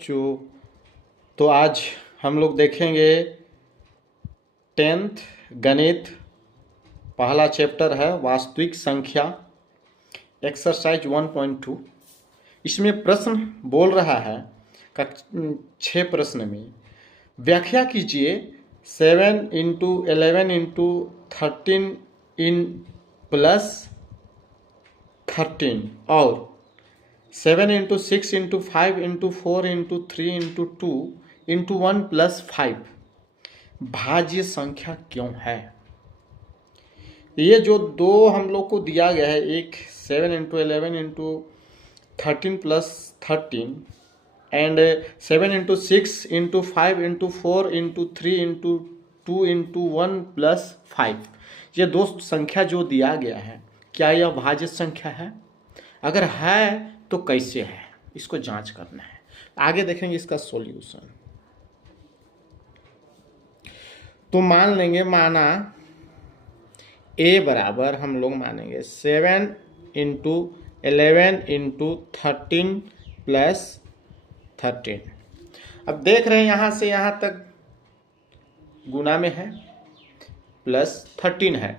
बच्चों, तो आज हम लोग देखेंगे 10th गणित। पहला चैप्टर है वास्तविक संख्या, एक्सरसाइज 1.2। इसमें प्रश्न बोल रहा है 6 प्रश्न में व्याख्या कीजिए 7 × 11 × 13 इन प्लस 13 और 7 × 6 × 5 × 4 × 3 × 2 × 1 + 5 भाज्य संख्या क्यों है। ये जो दो हम लोग को दिया गया है, एक 7 × 11 × 13 + 13 एंड 7 × 6 × 5 × 4 × 3 × 2 × 1 + 5, ये दो संख्या जो दिया गया है, क्या यह भाज्य संख्या है? अगर है तो कैसे है, इसको जांच करना है। आगे देखेंगे इसका सॉल्यूशन। तो मान लेंगे, माना a बराबर हम लोग मानेंगे 7 × 11 × 13 + 13। अब देख रहे हैं यहाँ से यहाँ तक गुना में है, प्लस 13 है,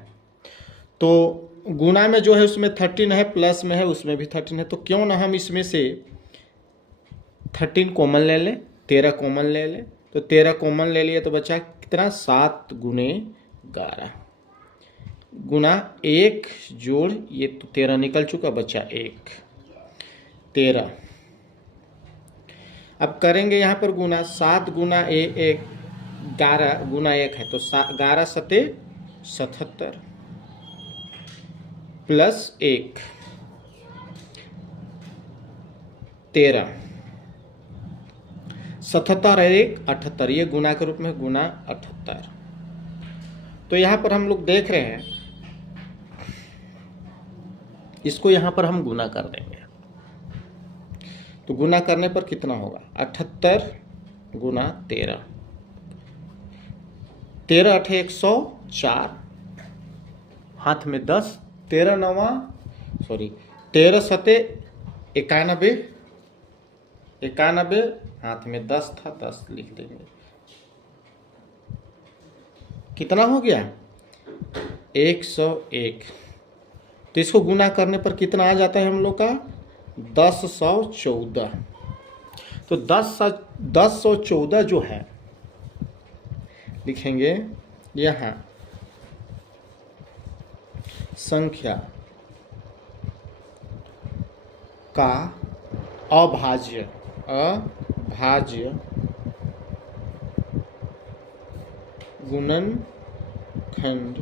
तो गुना में जो है उसमें 13 है, प्लस में है उसमें भी 13 है। तो क्यों ना हम इसमें से 13 कॉमन ले लें, 13 कॉमन ले लें। तो 13 कॉमन ले लिए तो बचा कितना, 7 × 11 गुना 1 जोड़ ये तो 13 निकल चुका, बचा 1 13। अब करेंगे यहाँ पर गुना, 7 × 1 11 गुना 1 है, तो 11 × 7 77 प्लस 1 13 77 और 1 78, ये गुना के रूप में गुना 78। तो यहाँ पर हम लोग देख रहे हैं, इसको यहाँ पर हम गुना कर देंगे। तो गुना करने पर कितना होगा, 78 गुना 13, 13 × 8 = 104, हाथ में 10, 13 × 7 91, 91 हाथ में 10 था, 10 लिख देंगे। कितना हो गया, 101। तो इसको गुना करने पर कितना आ जाता है हम लोग का, 1014। तो 1014 जो है लिखेंगे यहाँ संख्या का अभाज्य गुणनखंड,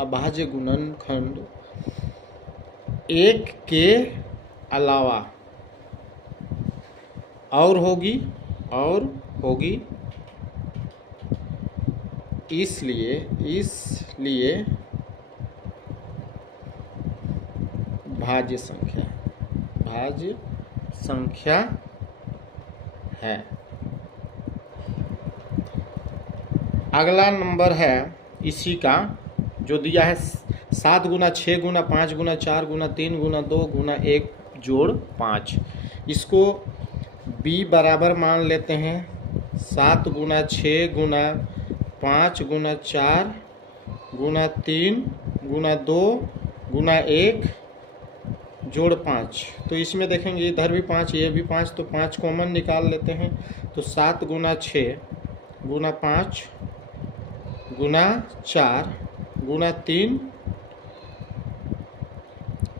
अभाज्य गुणनखंड 1 के अलावा और होगी, इसलिए भाज्य संख्या है। अगला नंबर है इसी का जो दिया है 7 × 6 × 5 × 4 × 3 × 2 × 1 जोड़ 5। इसको b बराबर मान लेते हैं 7 × 6 × 5 × 4 × 3 × 2 × 1 जोड़ 5। तो इसमें देखेंगे इधर भी 5, ये भी 5, तो 5 कॉमन निकाल लेते हैं। तो 7 × 6 × 5 × 4 × 3,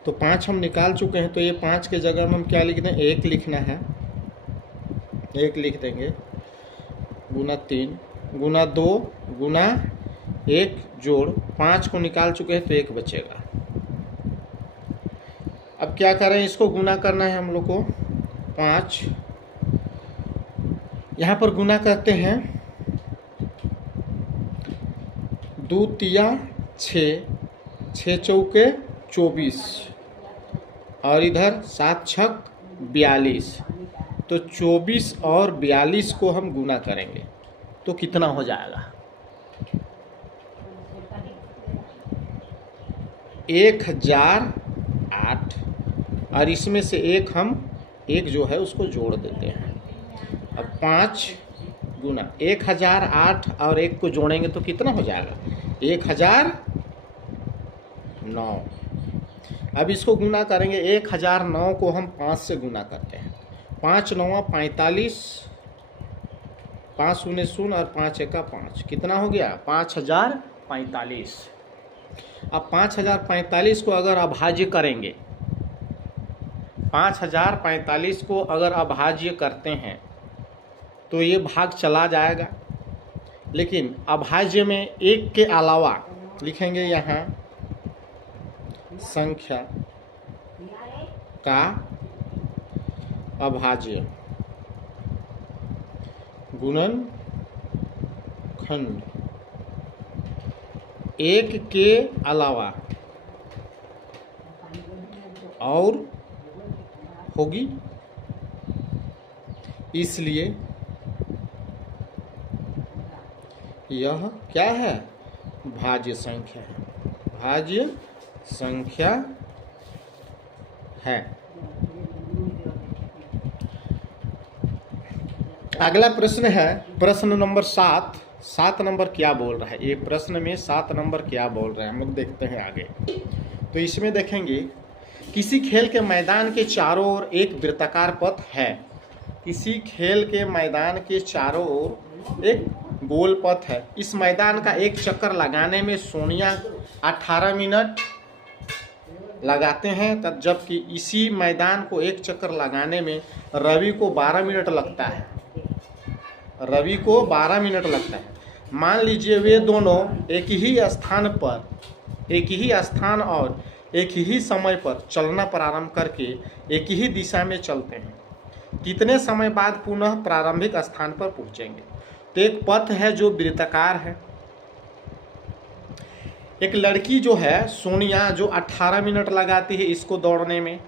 तो 5 हम निकाल चुके हैं। तो ये 5 के जगह में हम क्या लिख दें, 1 लिखना है, 1 लिख देंगे, गुना 3 गुना 2 गुना 1 जोड़ 5 को निकाल चुके हैं, तो 1 बचेगा। अब क्या करें, इसको गुना करना है हम लोग को। 5 यहाँ पर गुना करते हैं, 2 × 6 6 चौके 24 और इधर 7 × 6 42। तो 24 और 42 को हम गुना करेंगे तो कितना हो जाएगा, 1008। और इसमें से 1 हम एक जो है उसको जोड़ देते हैं। अब 5 गुना 1008 और 1 को जोड़ेंगे तो कितना हो जाएगा 1009। अब इसको गुना करेंगे 1009 को हम 5 से गुना करते हैं। 5 9 45, 5 शून्य शून्य और 5 एका 5, कितना हो गया 5045। अब 5045 को अगर अभाज्य करेंगे, 5045 को अगर अभाज्य करते हैं तो ये भाग चला जाएगा, लेकिन अभाज्य में एक के अलावा लिखेंगे यहाँ संख्या का अभाज्य गुणनखंड एक के अलावा और होगी, इसलिए यह क्या है भाज्य संख्या है, भाज्य संख्या है। अगला प्रश्न है प्रश्न नंबर 7। 7 नंबर क्या बोल रहा है, ये प्रश्न में 7 नंबर क्या बोल रहे हैं हम लोग देखते हैं आगे। तो इसमें देखेंगे किसी खेल के मैदान के चारों ओर एक वृत्ताकार पथ है। किसी खेल के मैदान के चारों ओर एक गोल पथ है। इस मैदान का एक चक्कर लगाने में सोनिया 18 मिनट लगाते हैं, तब जबकि इसी मैदान को एक चक्कर लगाने में रवि को 12 मिनट लगता है। रवि को 12 मिनट लगता है। मान लीजिए वे दोनों एक ही स्थान और एक ही समय पर चलना प्रारंभ करके एक ही दिशा में चलते हैं। कितने समय बाद पुनः प्रारंभिक स्थान पर पहुंचेंगे। तो एक पथ है जो वृत्ताकार है। एक लड़की जो है सोनिया, जो 18 मिनट लगाती है इसको दौड़ने में,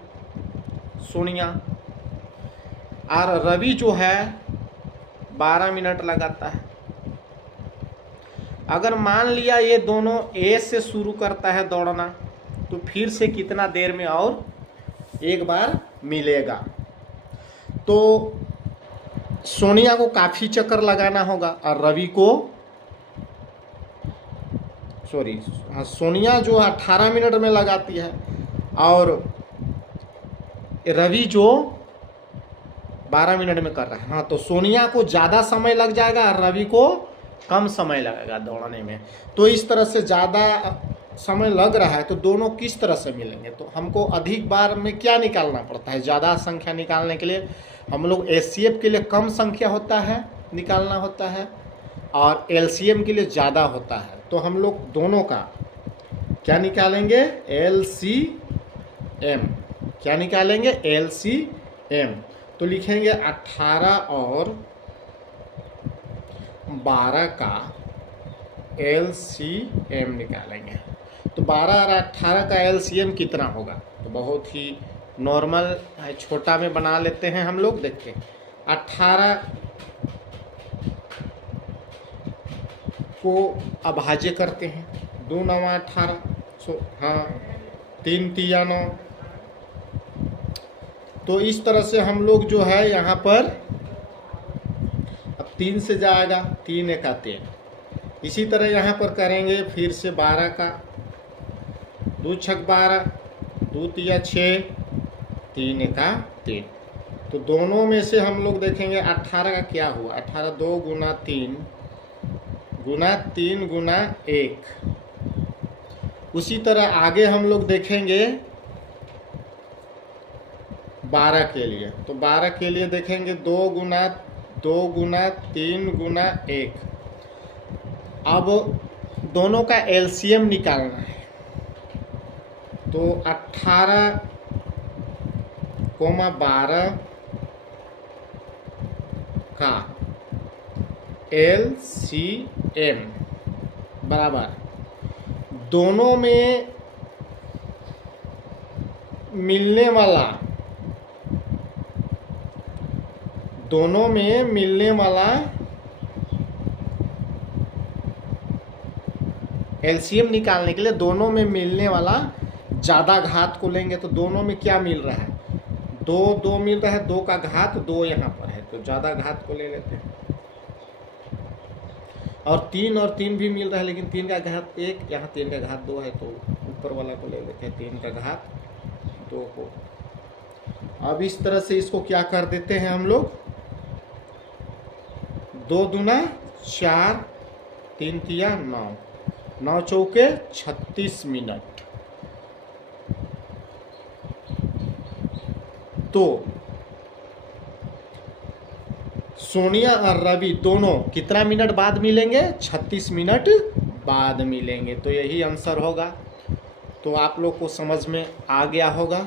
सोनिया, और रवि जो है 12 मिनट लगाता है। अगर मान लिया ये दोनों ए से शुरू करता है दौड़ना, तो फिर से कितना देर में और एक बार मिलेगा। तो सोनिया को काफ़ी चक्कर लगाना होगा और रवि को सोनिया जो 18 मिनट में लगाती है और रवि जो 12 मिनट में कर रहा है। हाँ, तो सोनिया को ज़्यादा समय लग जाएगा और रवि को कम समय लगेगा दौड़ने में। तो इस तरह से ज़्यादा समय लग रहा है, तो दोनों किस तरह से मिलेंगे। तो हमको अधिक बार में क्या निकालना पड़ता है, ज़्यादा संख्या निकालने के लिए हम लोग एचसीएफ के लिए कम संख्या होता है निकालना होता है और एलसीएम के लिए ज़्यादा होता है। तो हम लोग दोनों का क्या निकालेंगे, एलसीएम। क्या निकालेंगे, एलसीएम। तो लिखेंगे 18 और 12 का एलसीएम निकालेंगे। तो 12 और 18 का एलसीएम कितना होगा। तो बहुत ही नॉर्मल छोटा में बना लेते हैं हम लोग। देखते हैं 18 को अभाज्य करते हैं, 2 9 18, हाँ 3 3 9। तो इस तरह से हम लोग जो है यहाँ पर अब 3 से जाएगा, 3 एका 3। इसी तरह यहाँ पर करेंगे फिर से 12 का, 2 छक 12, 2 तिया 6, 3 एका 3। तो दोनों में से हम लोग देखेंगे 18 का क्या हुआ। 18 2 गुना 3 गुना 3 गुना 1। उसी तरह आगे हम लोग देखेंगे 12 के लिए। तो 12 के लिए देखेंगे 2 गुना 3 गुना 1। अब दोनों का एलसीएम निकालना है। तो 18 कोमा 12 का एलसीएम बराबर दोनों में मिलने वाला एलसीएम निकालने के लिए दोनों में मिलने वाला ज़्यादा घात को लेंगे। तो दोनों में क्या मिल रहा है, दो दो मिल रहा है, 2 का घात 2 यहाँ पर है, तो ज़्यादा घात को ले लेते हैं। और 3 भी मिल रहा है, लेकिन 3 का घात 1, यहाँ 3 का घात 2 है, तो ऊपर वाला को ले लेते हैं, 3 का घात 2 को। अब इस तरह से इसको क्या कर देते हैं हम लोग, 2 दूना 4, 3 तिया 9, 9 चौके 36 मिनट। तो सोनिया और रवि दोनों कितना मिनट बाद मिलेंगे, 36 मिनट बाद मिलेंगे। तो यही आंसर होगा। तो आप लोग को समझ में आ गया होगा।